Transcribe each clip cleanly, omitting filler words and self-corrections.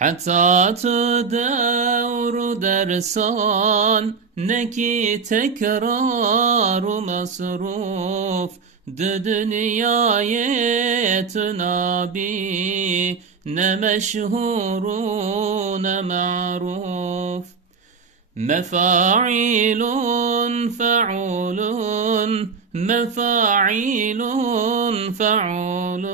حتى تدور درسان نكي تكرار مصروف دنيا يتنابي نمشهور معروف مفاعيل فعول مفاعيل فعول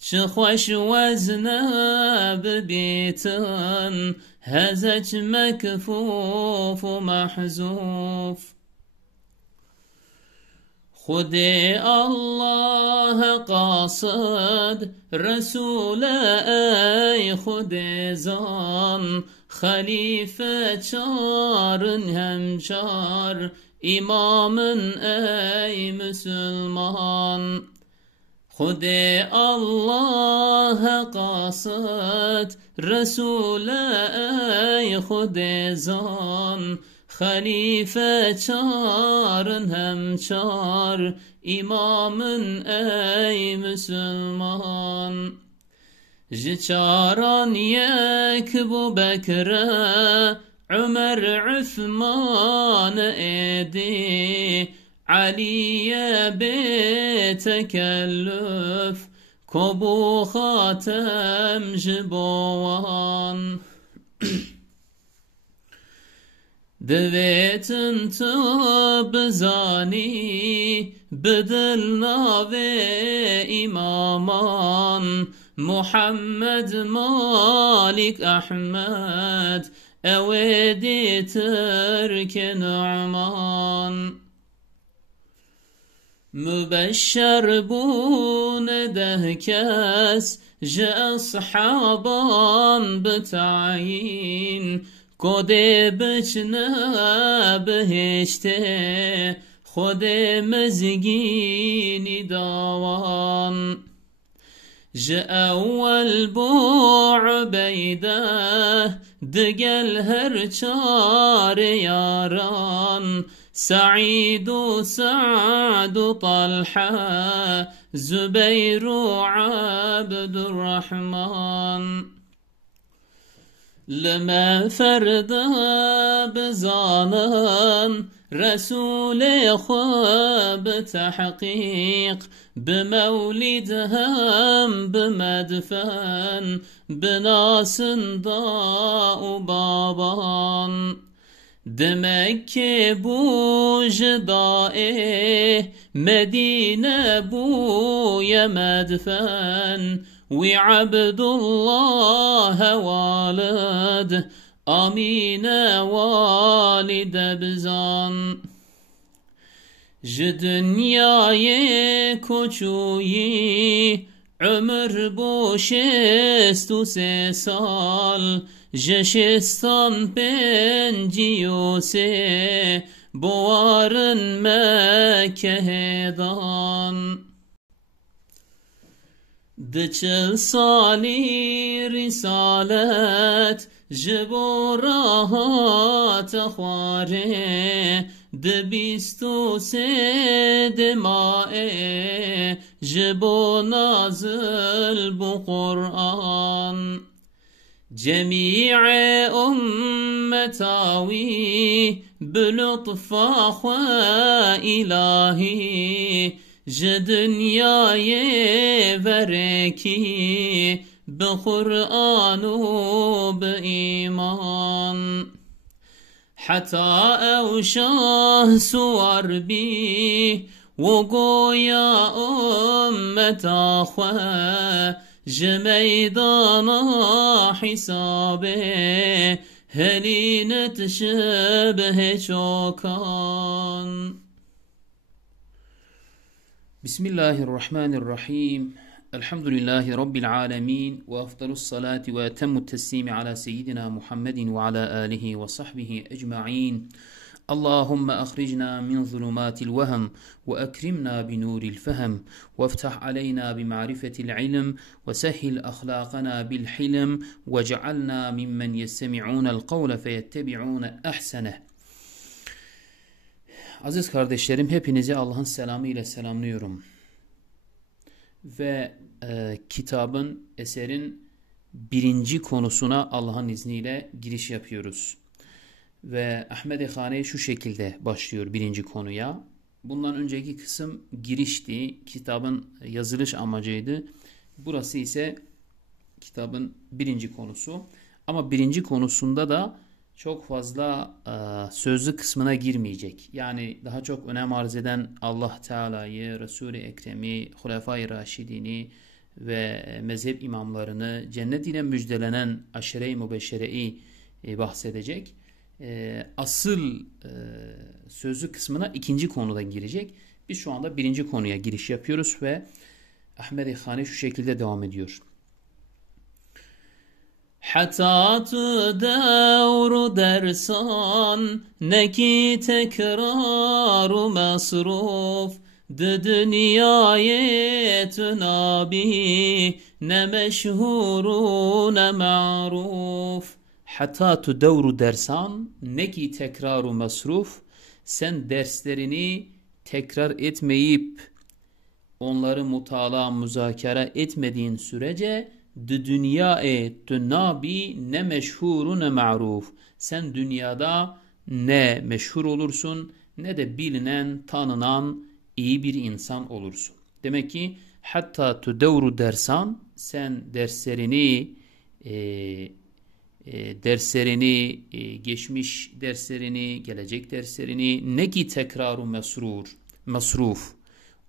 شخوش وزناب بيتن هزج مكفوف محذوف خدي الله قاصد رسول اي خدي زان خليفة شار همشار امام اي مسلمان خدي الله قاصد رسول اي خدي زان خليفة شار همشار امام اي مسلمان جشاران يكبو بكرة عمر عثمان ايدي علي بتكلف كبو خاتم جبوان دويتن تبزاني بدلنا في إمامان محمد مالك أحمد أودي ترك نعمان مبشر بون دهكس جاء أصحابان بتعيين كودي بچنا بهشته خود مزگینی داوان اول بو عبیده دگل هر چار یاران سعید و سعد و طلحه زبیر و عبد الرحمن لما فردا بزانن رسول خواب تحقيق بمولدهم بمدفن بناس ضاء بابان دمك بو جدائه مدينة بو يمدفن وعبد الله والد آمين والد بزان جدنياي كوچوي عمر بو 63 سال جشستان 53 بوارن مكهدان دچل سالی رسالت جبو راحت خواره دبیستو سه دمائه جبو نازل بو قرآن جميع أمتاوي بلطف أخوة إلهي جدنياي بركي بقرآن وبإيمان حتى أوشاه سوار بي وقويا أمة أخوة جميدانا حسابه هلي نتشبه شوكان بسم الله الرحمن الرحيم الحمد لله رب العالمين وأفضل الصلاة وأتم التسليم على سيدنا محمد وعلى آله وصحبه أجمعين اللهم أخرجنا من ظلمات الوهم وأكرمنا بنور الفهم وافتح علينا بمعرفة العلم وسهل أخلاقنا بالحلم واجعلنا ممن يستمعون القول فيتبعون أحسنه. Aziz kardeşlerim, hepinizi Allah'ın selamı ile selamlıyorum. Ve kitabın, eserin birinci konusuna Allah'ın izniyle giriş yapıyoruz. Ve Ahmed-i Hane şu şekilde başlıyor birinci konuya. Bundan önceki kısım girişti, kitabın yazılış amacıydı. Burası ise kitabın birinci konusu. Ama birinci konusunda da çok fazla sözlü kısmına girmeyecek. Yani daha çok önem arz eden Allah Teala'yı, Resul-i Ekrem'i, Hulefai Raşidini ve mezhep imamlarını, cennet ile müjdelenen aşere-i mübeşşereyi bahsedecek. Asıl sözlü kısmına ikinci konuda girecek. Biz şu anda birinci konuya giriş yapıyoruz ve Ahmed-i Hane şu şekilde devam ediyor. Hatta tedevru dersan neki tekraru masruf de dünyayetün abi ne meşhuru ne ma'ruf. Hatta tedevru dersan neki tekraru masruf, sen derslerini tekrar etmeyip onları mutala, müzakere etmediğin sürece dünya nabi ne meşhuru ne ma'ruf. Sen dünyada ne meşhur olursun ne de bilinen, tanınan iyi bir insan olursun. Demek ki hatta tudevru dersan, sen derslerini geçmiş derslerini, gelecek derslerini ne ki tekraru masruf.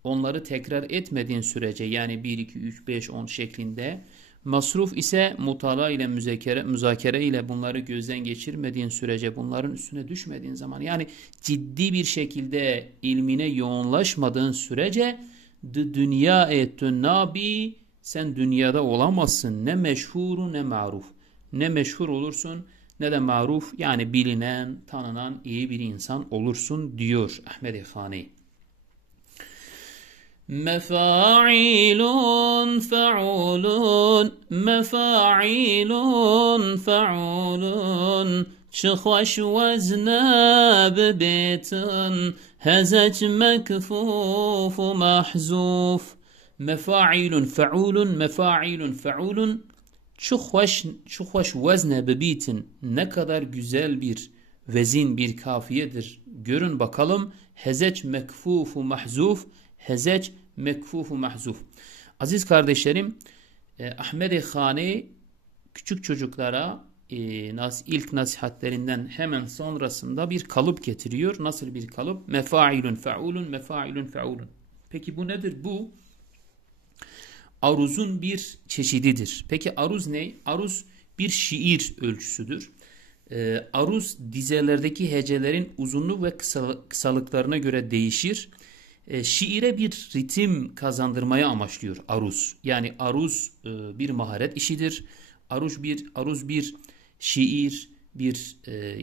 Onları tekrar etmediğin sürece, yani 1, 2, 3, 5, 10 şeklinde, masruf ise mutala ile müzakere ile bunları gözden geçirmediğin sürece, bunların üstüne düşmediğin zaman, yani ciddi bir şekilde ilmine yoğunlaşmadığın sürece dünya nabi, sen dünyada olamazsın. Ne meşhuru ne maruf. Ne meşhur olursun ne de maruf, yani bilinen, tanınan iyi bir insan olursun diyor Ahmed-i Hane. Mefa'ilun fe'ulun, mefa'ilun fe'ulun, çıkhoş vezne bebetin, hezec mekfufu mahzuf. Mefa'ilun fe'ulun, mefa'ilun fe'ulun, çok hoş vezne bebitin, ne kadar güzel bir vezin, bir kafiyedir. Görün bakalım. Hezec mekfufu mahzuf, hezec mekfufu mahzuf. Aziz kardeşlerim, Ahmed-i Hane küçük çocuklara ilk nasihatlerinden hemen sonrasında bir kalıp getiriyor. Nasıl bir kalıp? Mefailun fe'ulun, mefailun fe'ulun. Peki bu nedir? Bu aruzun bir çeşididir. Peki aruz ne? Aruz bir şiir ölçüsüdür. Aruz dizelerdeki hecelerin uzunluk ve kısalıklarına göre değişir. Şiire bir ritim kazandırmaya amaçlıyor aruz. Yani aruz bir maharet işidir. Aruz bir şiir, bir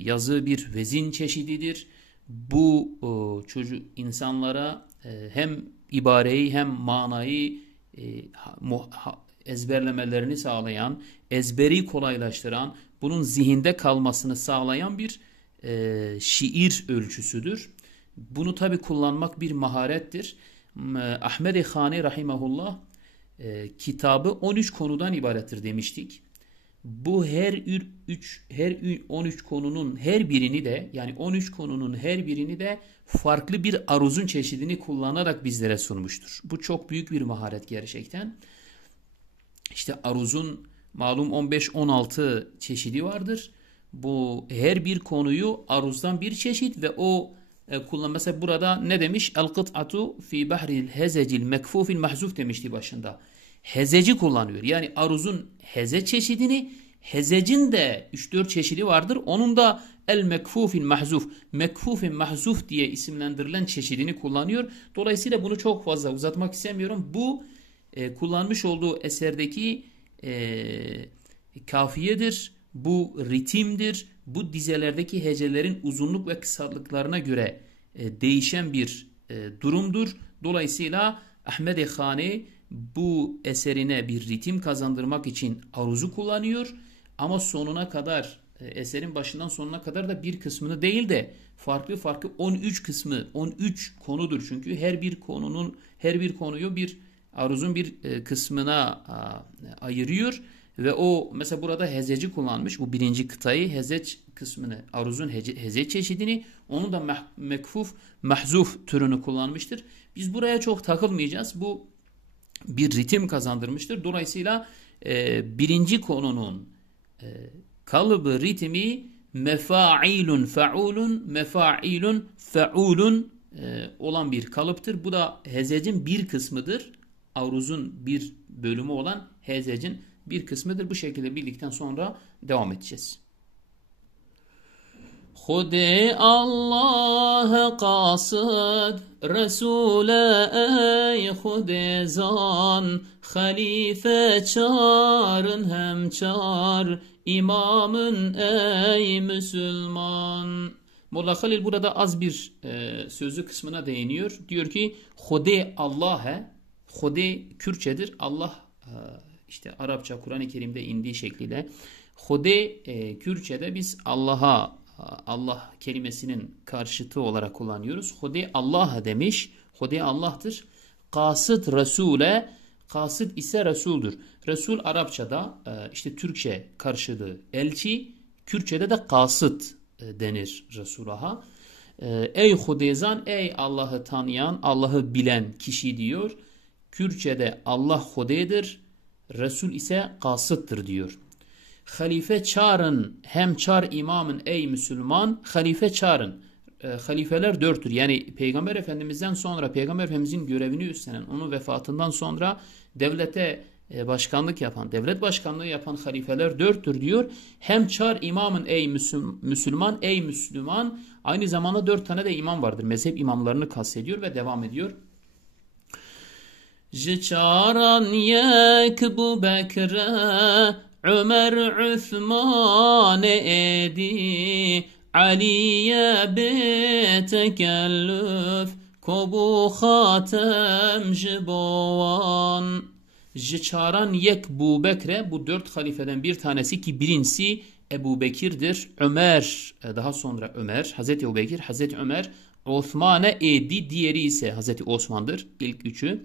yazı, bir vezin çeşididir. Bu insanlara hem ibareyi hem manayı ezberlemelerini sağlayan, ezberi kolaylaştıran, bunun zihinde kalmasını sağlayan bir şiir ölçüsüdür. Bunu tabi kullanmak bir maharettir. Ahmed-i Hane rahimahullah kitabı 13 konudan ibarettir demiştik. Bu her 13 konunun her birini de, yani 13 konunun her birini de farklı bir aruzun çeşidini kullanarak bizlere sunmuştur. Bu çok büyük bir maharet gerçekten. İşte aruzun malum 15-16 çeşidi vardır. Bu her bir konuyu aruzdan bir çeşit ve o mesela burada ne demiş? El-kıt'atu fi bahril hezecil mekfufil mahzuf demişti başında. Hezeci kullanıyor. Yani aruzun heze çeşidini, hezecin de 3-4 çeşidi vardır. Onun da el-mekfufil mahzuf, mekfufil mahzuf diye isimlendirilen çeşidini kullanıyor. Dolayısıyla bunu çok fazla uzatmak istemiyorum. Bu kullanmış olduğu eserdeki kafiyedir. Bu ritimdir. Bu dizelerdeki hecelerin uzunluk ve kısalıklarına göre değişen bir durumdur. Dolayısıyla Ahmed-i Hane bu eserine bir ritim kazandırmak için aruzu kullanıyor. Ama sonuna kadar, eserin başından sonuna kadar da bir kısmını değil de farklı 13 kısmı, 13 konudur. Çünkü her bir konuyu bir aruzun bir kısmına ayırıyor Ve o mesela burada hezeci kullanmış. Bu birinci kıtayı, hezeç kısmını, aruzun hezeç çeşidini, onu da mekfuf, mahzuf türünü kullanmıştır. Biz buraya çok takılmayacağız. Bu bir ritim kazandırmıştır. Dolayısıyla birinci konunun kalıbı, ritmi mefailun feulun, mefailun feulun olan bir kalıptır. Bu da hezecin bir kısmıdır. Aruzun bir bölümü olan hezecin bir kısmıdır. Bu şekilde bildikten sonra devam edeceğiz. Hude Allah'a kasıd, Resul'e ey hude zan, halife çarın hem çar, imamın ey Müslüman. Molla Halil burada az bir sözlü kısmına değiniyor. Diyor ki Hude Allah'a, Hude Kürtçedir. Allah işte Arapça Kur'an-ı Kerim'de indiği şekliyle. Hude Kürtçe'de biz Allah'a, Allah kelimesinin karşıtı olarak kullanıyoruz. Hude Allah'a demiş. Hude Allah'tır. Kasıt Resul'e, kasıt ise Resul'dür. Resul Arapçada işte Türkçe karşılığı elçi, Kürtçe'de de kasıt denir Resulaha. Ey Hudezan, ey Allah'ı tanıyan, Allah'ı bilen kişi diyor. Kürtçe'de Allah Hude'dir, Resul ise kasıttır diyor. Halife çağırın, hem çağır imamın ey Müslüman, halife çağırın. Halifeler dörttür. Yani Peygamber Efendimiz'den sonra Peygamber Efendimiz'in görevini üstlenen, onun vefatından sonra devlete başkanlık yapan, devlet başkanlığı yapan halifeler dörttür diyor. Hem çağır imamın ey Müslüman, ey Müslüman. Aynı zamanda 4 tane de imam vardır. Mezhep imamlarını kastediyor ve devam ediyor. Çağıran yek bu Bekre, Ömer Üthman edi, Aliye be tekellüf, Kobu hatem jibovan. Çağıran yek bu Bekre, bu 4 halifeden bir tanesi ki birincisi Ebu Bekir'dir. Ömer, daha sonra Ömer, Hazreti Ebu Bekir, Hazreti Ömer, Osman'e edi, diğeri ise Hazreti Osman'dır. İlk üçü.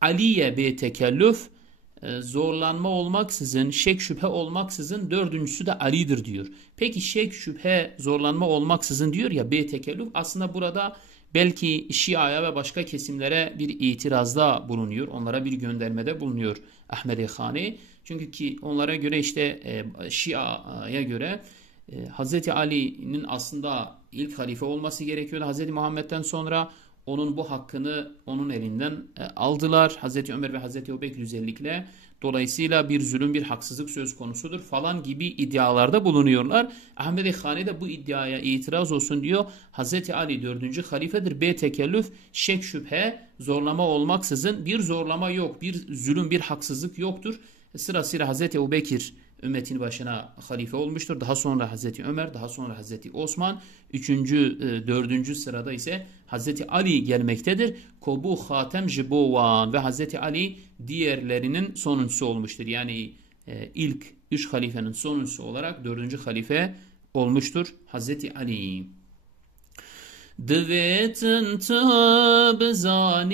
Aliye be tekellüf, zorlanma olmaksızın, şek şüphe olmaksızın, dördüncüsü de Ali'dir diyor. Peki şek şüphe zorlanma olmaksızın diyor ya be tekellüf, aslında burada belki Şia'ya ve başka kesimlere bir itirazda bulunuyor. Onlara bir göndermede bulunuyor Ahmed-i Khani. Çünkü ki onlara göre işte Şia'ya göre Hazreti Ali'nin aslında ilk halife olması gerekiyordu. Hazreti Muhammed'den sonra onun bu hakkını onun elinden aldılar. Hazreti Ömer ve Hazreti Ebubekir özellikle. Dolayısıyla bir zulüm, bir haksızlık söz konusudur falan gibi iddialarda bulunuyorlar. Ahmed-i Khani de bu iddiaya itiraz olsun diyor. Hazreti Ali 4. halifedir. B tekellüf, şek şüphe, zorlama olmaksızın, bir zorlama yok, bir zulüm, bir haksızlık yoktur. Sırasıyla Hazreti Ebubekir ümmetin başına halife olmuştur. Daha sonra Hazreti Ömer, daha sonra Hazreti Osman, 3. 4. sırada ise Hazreti Ali gelmektedir. Kobu hatem jibovan ve Hazreti Ali diğerlerinin sonuncusu olmuştur. Yani ilk 3 halifenin sonuncusu olarak 4. halife olmuştur Hazreti Ali. Dvetin tıbzani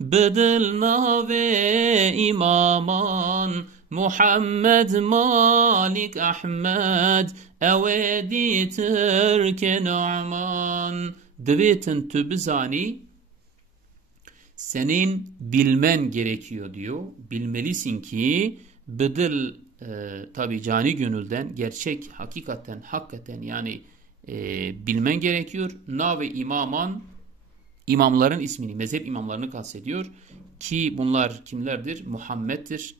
bedel nave imaman Muhammed Malik Ahmed evedi Türke Numan. Dvetin tıbzani, senin bilmen gerekiyor diyor. Bilmelisin ki bedel tabi cani gönülden, gerçek, hakikaten, hakikaten yani bilmen gerekiyor. Nave imaman, imamların ismini, mezhep imamlarını kastediyor. Ki bunlar kimlerdir? Muhammed'dir.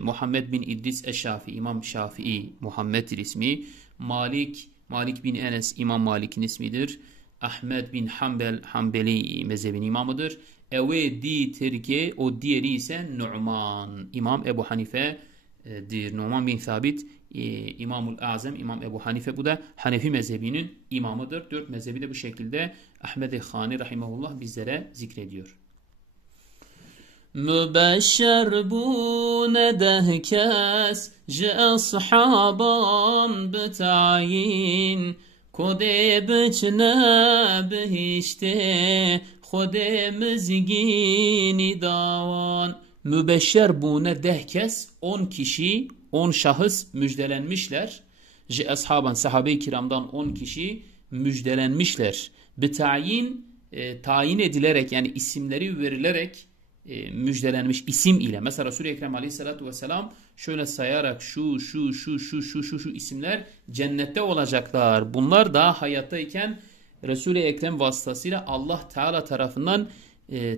Muhammed bin İdris Eşşafii, İmam Şafii Muhammed'dir ismi. Malik bin Enes, İmam Malik'in ismidir. Ahmed bin Hanbel, Hanbeli mezhebin imamıdır. Evedi Terke, o diğeri ise Nu'man, İmam Ebu Hanife'dir. Nu'man bin Sabit, İmamul Azam, İmam Ebu Hanife, bu da Hanefi mezhebinin imamıdır. 4 mezhebi de bu şekilde Ahmed-i Khani rahimahullah bizlere zikrediyor. Mübeşşer bu ne dehkes ji ashaban betayin kode biçne bihişte kode mizgini davan. Mübeşşer bu ne dehkes, 10 kişi, 10 şahıs müjdelenmişler. Ashaban, sahabe-i kiramdan 10 kişi müjdelenmişler. Tayin edilerek, yani isimleri verilerek müjdelenmiş isim ile. Mesela Resul-i Ekrem Aleyhisselatü Vesselam şöyle sayarak şu isimler cennette olacaklar. Bunlar daha hayattayken Resul-i Ekrem vasıtasıyla Allah Teala tarafından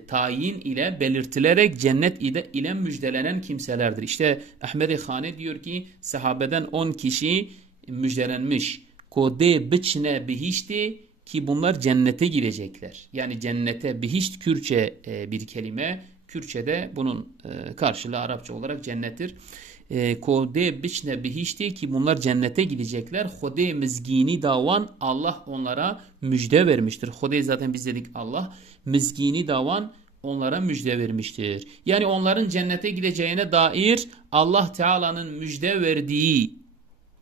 tayin ile belirtilerek cennet ile müjdelenen kimselerdir. İşte Ahmed-i Khane diyor ki sahabeden 10 kişi müjdelenmiş. Kode biçne bihişti ki bunlar cennete girecekler. Yani cennete, bihişt Kürtçe bir kelime. Kürtçe'de bunun karşılığı Arapça olarak cennettir. Kode biçne bihişti ki bunlar cennete gidecekler. Hode mizgini davan, Allah onlara müjde vermiştir. Hode zaten biz dedik Allah. Mizgini davan onlara müjde vermiştir. Yani onların cennete gideceğine dair Allah Teala'nın müjde verdiği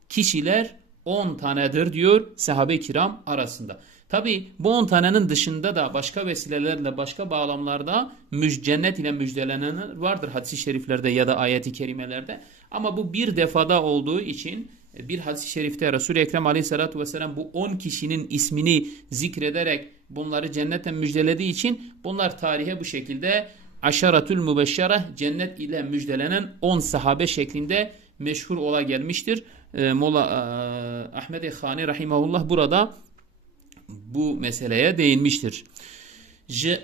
kişiler 10 tanedir diyor sahabe-i kiram arasında. Tabi bu 10 tanenin dışında da başka vesilelerle, başka bağlamlarda cennet ile müjdelenenler vardır hadis-i şeriflerde ya da ayet-i kerimelerde. Ama bu bir defada olduğu için bir hadis-i şerifte Resul-i Ekrem Aleyhisselatü Vesselam bu 10 kişinin ismini zikrederek bunları cennetten müjdelediği için bunlar tarihe bu şekilde aşaratül mübeşşere, cennet ile müjdelenen 10 sahabe şeklinde meşhur ola gelmiştir. Molla Ahmed-i Khani rahimahullah burada bu meseleye değinmiştir.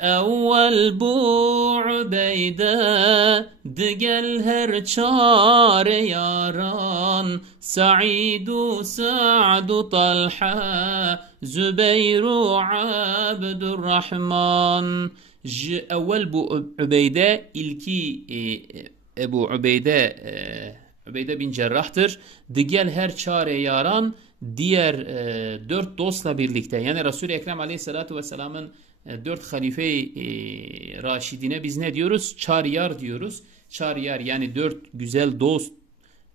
Evvel bu Ubeyde digel her çare yaran Sa'idu Sa'du Talha Zübeyru Abdurrahman. Evvel bu Ubeyde ilki Ebu Ubeyde bin Cerrah'tır. Digel her çare yaran diğer 4 dostla birlikte, yani Resul-i Ekrem Aleyhisselatü Vesselam'ın 4 halife-i Raşidine biz ne diyoruz? Çariyar diyoruz. Çariyar yani 4 güzel dost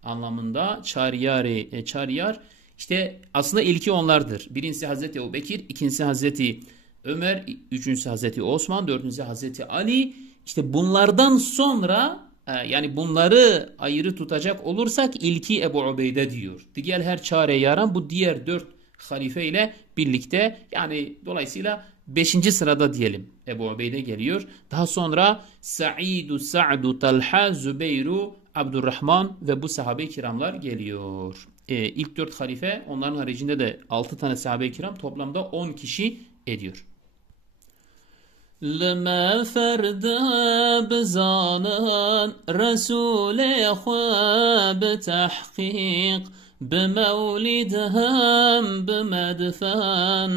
anlamında çariyar. İşte aslında ilki onlardır. Birincisi Hazreti Ebubekir, ikincisi Hazreti Ömer, üçüncüsü Hazreti Osman, dördüncüsü Hazreti Ali. İşte bunlardan sonra yani bunları ayrı tutacak olursak ilki Ebu Ubeyde diyor. Diğer her çare yaran bu diğer 4 halife ile birlikte, yani dolayısıyla 5. sırada diyelim Ebu Ubeyde geliyor. Daha sonra Sa'du Talha Zübeyru Abdurrahman ve bu sahabe-i kiramlar geliyor. İlk 4 halife, onların haricinde de 6 tane sahabe-i kiram, toplamda 10 kişi ediyor. لما فرد بزانان رسول خواب تحقيق بمولدهم بمدفن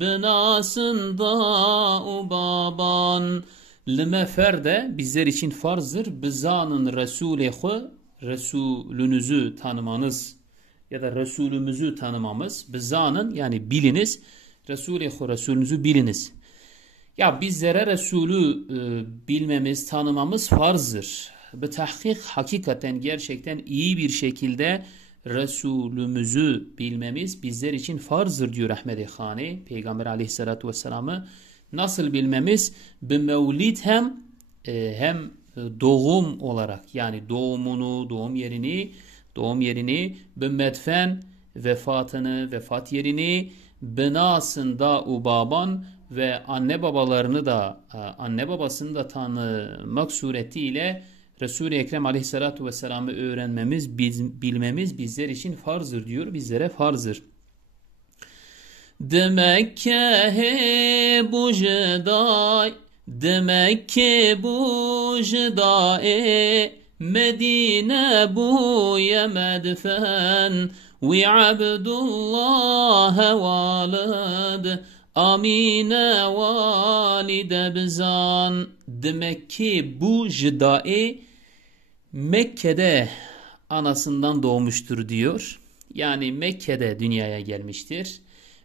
بناس ضاء بابان. Lime ferde bizler için farzdır. Bizanın Resulü Resulünüzü tanımanız ya da Resulümüzü tanımamız. Bizanın yani biliniz. Resulünüzü biliniz. Ya bizlere Resulü bilmemiz, tanımamız farzdır. Bu tahkik hakikaten gerçekten iyi bir şekilde Resulümüzü bilmemiz bizler için farzdır diyor Ahmed-i Khani. Peygamber Aleyhisselatü Vesselam'ı nasıl bilmemiz? Bir mevlid hem doğum olarak, yani doğumunu, doğum yerini, bir medfen vefatını, vefat yerini, binasında ubaban ve anne babasını da tanımak suretiyle Resul-i Ekrem Aleyhisselatü Vesselam'ı öğrenmemiz, bilmemiz bizler için farzdır diyor. Bizlere farzdır. Demek ki bu jidai Medine bu yemedfen ve Abdullah valid Amine valide bizan. Demek ki bu jidai Mekke'de anasından doğmuştur diyor. Yani Mekke'de dünyaya gelmiştir.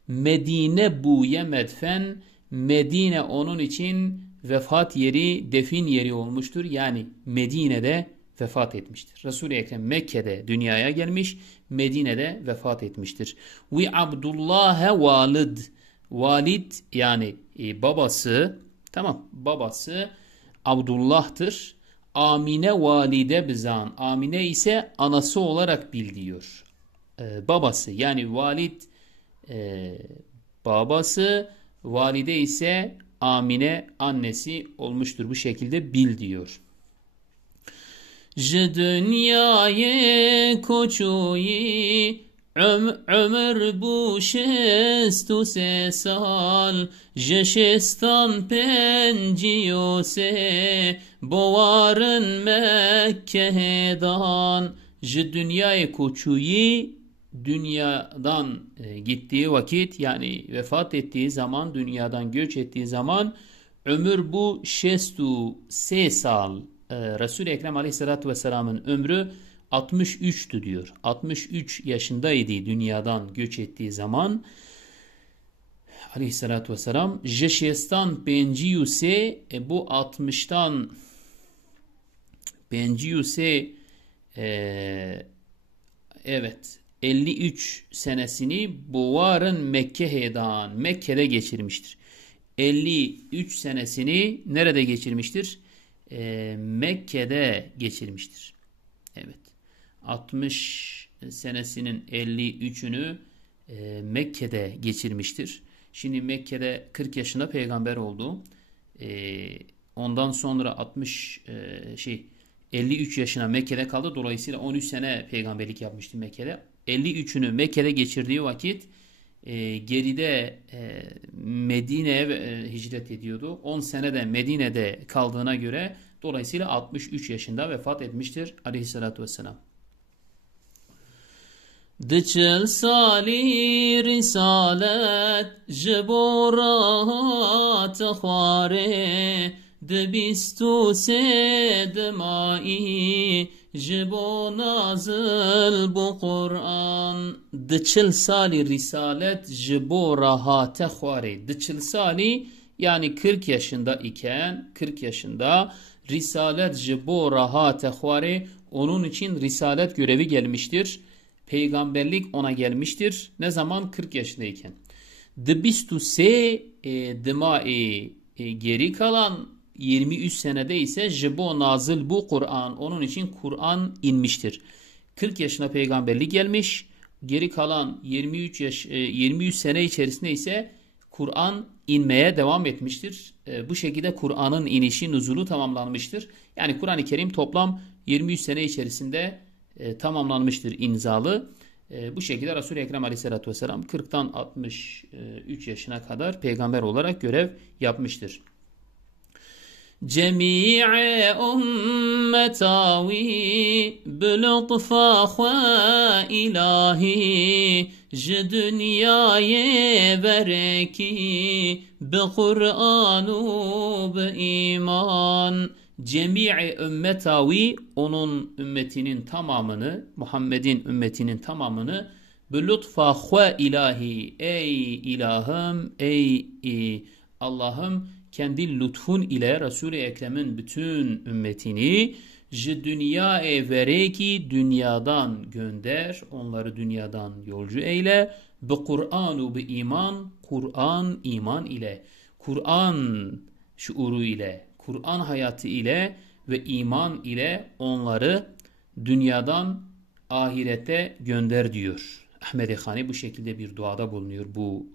Medine bu yemedfen, Medine onun için vefat yeri, defin yeri olmuştur. Yani Medine'de vefat etmiştir. Resul-i Ekrem Mekke'de dünyaya gelmiş, Medine'de vefat etmiştir. Ve Abdullah valid. Valid yani babası, tamam, babası Abdullah'tır. Amine valide bizan. Amine ise anası olarak bil diyor. Babası yani valid babası, valide ise Amine annesi olmuştur. Bu şekilde bil diyor. Ji dünyayı koçuyi ömür bu 63 sal ji şestan penciyose bovarın Mekke'dan ji dünyayı koçuyi dünyadan gittiği vakit yani vefat ettiği zaman dünyadan göç ettiği zaman ömür bu 63 sal Resul-i Ekrem Aleyhisselatü Vesselam'ın ömrü 63'tü diyor. 63 yaşındaydı dünyadan göç ettiği zaman. Aleyhisselatü Vesselam Jeşiyestan Benciyuse bu 60'tan Benciyuse evet 53 senesini Buvar'ın Mekke'den Mekke'de geçirmiştir. 53 senesini nerede geçirmiştir? Mekke'de geçirmiştir. Evet. 60 senesinin 53'ünü Mekke'de geçirmiştir. Şimdi Mekke'de 40 yaşında peygamber oldu. Ondan sonra 53 yaşına Mekke'de kaldı. Dolayısıyla 13 sene peygamberlik yapmıştı Mekke'de. 53'ünü Mekke'de geçirdiği vakit geride Medine'ye hicret ediyordu. 10 sene de Medine'de kaldığına göre dolayısıyla 63 yaşında vefat etmiştir Aleyhisselatü Vesselam. Dıçıl sali risalet jiborat khare dbistu sedmai jibo nazıl bu Kur'an. Dıçıl sali risalet jibo rahat khare. Dıçıl sali yani 40 yaşında iken 40 yaşında risalet jibo rahat khare onun için risalet görevi gelmiştir. Peygamberlik ona gelmiştir. Ne zaman? 40 yaşındayken. Dıbistu se geri kalan 23 senede ise jibo nazıl bu Kur'an. Onun için Kur'an inmiştir. 40 yaşına peygamberlik gelmiş. Geri kalan 23 sene içerisinde ise Kur'an inmeye devam etmiştir. Bu şekilde Kur'an'ın inişi, nuzulu tamamlanmıştır. Yani Kur'an-ı Kerim toplam 23 sene içerisinde tamamlanmıştır inzalı. Bu şekilde Resul-i Ekrem Aleyhisselatü Vesselam 40'tan 63 yaşına kadar peygamber olarak görev yapmıştır. Cemi'e ummetavi bülutfa khwa ilahi ji dünyaya vereki bi Kur'anu bi iman. Cemi'i ümmetavi onun ümmetinin tamamını Muhammed'in ümmetinin tamamını bülutfa khwa ilahi ey ilahım ey Allah'ım kendi lütfun ile Resul-i Ekrem'in bütün ümmetini dünyaya vereki dünyadan gönder onları dünyadan yolcu eyle bi Kur'anu bi iman Kur'an iman ile Kur'an şuuru ile Kur'an hayatı ile ve iman ile onları dünyadan ahirete gönder diyor. Ahmed-i Hani bu şekilde bir duada bulunuyor bu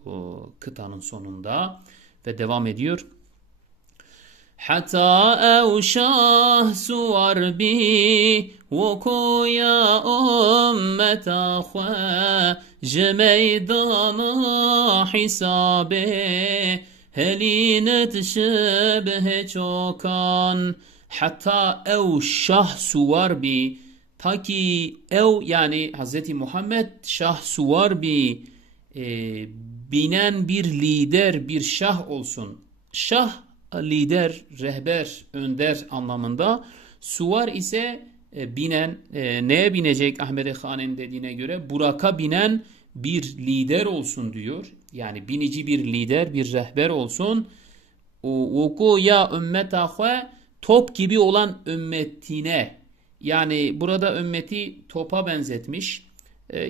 kıtanın sonunda ve devam ediyor. Hatta evşah suvar bi ve koya ümmeta khwa meydana hisabe helinet şebhe çokan hatta ev şah suvar bi ta ki ev yani Hz. Muhammed şah suvar bi binen bir lider bir şah olsun. Şah lider, rehber, önder anlamında. Suvar ise binen, neye binecek Ahmed-i Han'ın dediğine göre? Buraka binen bir lider olsun diyor. Yani binici bir lider, bir rehber olsun. Oku ya ümmetahve top gibi olan ümmetine. Yani burada ümmeti topa benzetmiş.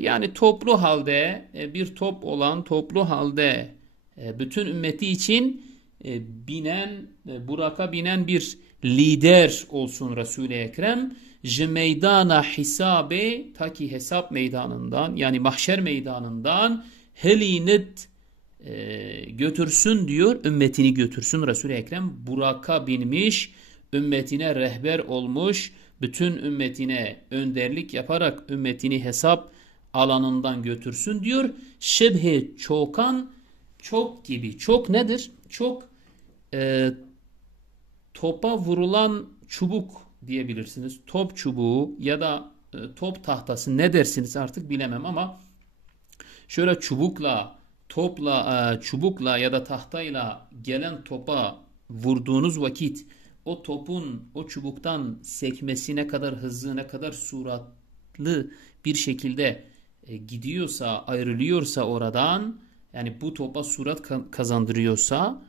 Yani toplu halde bir top olan toplu halde bütün ümmeti için binen, buraka binen bir lider olsun Resul-i Ekrem. Ji meydana hisabe, ta ki hesap meydanından yani mahşer meydanından helinit götürsün diyor, ümmetini götürsün. Resul-i Ekrem Burak'a binmiş, ümmetine rehber olmuş, bütün ümmetine önderlik yaparak ümmetini hesap alanından götürsün diyor. Şebhe çokan, çok gibi. Çok nedir? Çok topa vurulan çubuk diyebilirsiniz. Top çubuğu ya da top tahtası, ne dersiniz artık bilemem ama şöyle çubukla, topla, çubukla ya da tahtayla gelen topa vurduğunuz vakit o topun o çubuktan sekmesi ne kadar hızlı, ne kadar süratli bir şekilde gidiyorsa, ayrılıyorsa oradan, yani bu topa sürat kazandırıyorsa,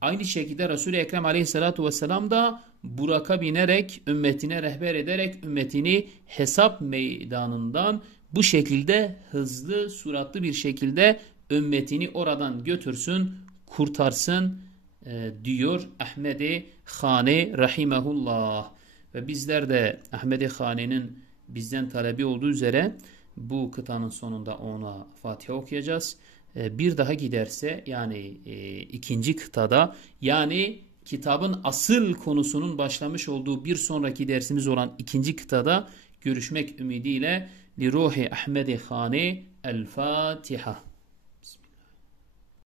aynı şekilde Resul-i Ekrem Aleyhisselatü Vesselam da Burak'a binerek, ümmetine rehber ederek, ümmetini hesap meydanından bu şekilde hızlı, süratli bir şekilde ümmetini oradan götürsün, kurtarsın diyor Ahmed-i Khane rahimehullah. Ve bizler de Ahmed-i Khane'nin bizden talebi olduğu üzere bu kıtanın sonunda ona Fatiha okuyacağız. Bir daha giderse yani ikinci kıtada, yani kitabın asıl konusunun başlamış olduğu bir sonraki dersimiz olan ikinci kıtada görüşmek ümidiyle li ruhi Ahmed-i Khane el Fatiha.